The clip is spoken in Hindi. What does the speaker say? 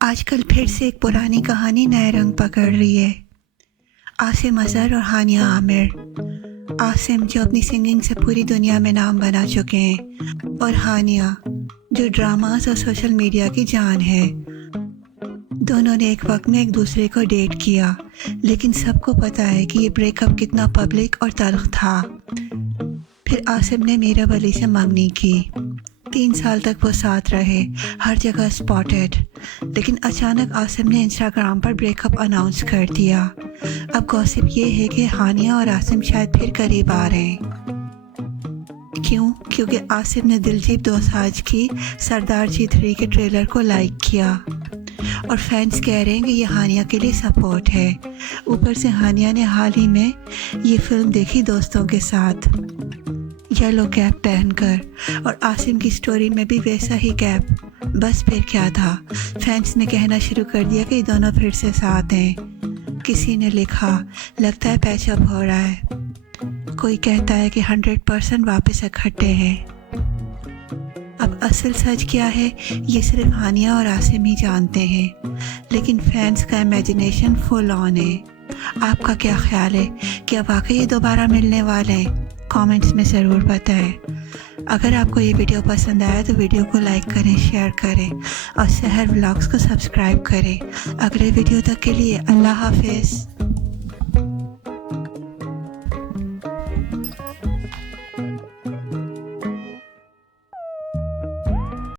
आजकल फिर से एक पुरानी कहानी नए रंग पकड़ रही है। आसिम अजहर और हानिया आमिर। आसिम जो अपनी सिंगिंग से पूरी दुनिया में नाम बना चुके हैं, और हानिया जो ड्रामास और सोशल मीडिया की जान है। दोनों ने एक वक्त में एक दूसरे को डेट किया, लेकिन सबको पता है कि ये ब्रेकअप कितना पब्लिक और तल्ख था। फिर आसिम ने मीरा अली से मंगनी की। 3 साल तक वो साथ रहे, हर जगह स्पॉटेड। लेकिन अचानक आसिम ने इंस्टाग्राम पर ब्रेकअप अनाउंस कर दिया। अब गॉसिप ये है कि हानिया और आसिम शायद फिर करीब आ रहे हैं। क्यों? क्योंकि आसिम ने दिलजीत दोसांझ की सरदार जी 3 के ट्रेलर को लाइक किया और फैंस कह रहे हैं कि ये हानिया के लिए सपोर्ट है। ऊपर से हानिया ने हाल ही में ये फिल्म देखी दोस्तों के साथ, येलो कैप पहनकर, और आसिम की स्टोरी में भी वैसा ही कैप। बस फिर क्या था, फैंस ने कहना शुरू कर दिया कि दोनों फिर से साथ हैं। किसी ने लिखा, लगता है पैचअप हो रहा है। कोई कहता है कि 100% वापस इकट्ठे हैं। अब असल सच क्या है, ये सिर्फ हानिया और आसिम ही जानते हैं, लेकिन फैंस का इमेजिनेशन फुल ऑन है। आपका क्या ख्याल है, क्या वाकई ये दोबारा मिलने वाले हैं? कमेंट्स में ज़रूर बताएं। अगर आपको ये वीडियो पसंद आया तो वीडियो को लाइक करें, शेयर करें और सहर व्लॉग्स को सब्सक्राइब करें। अगले वीडियो तक के लिए अल्लाह हाफिज़।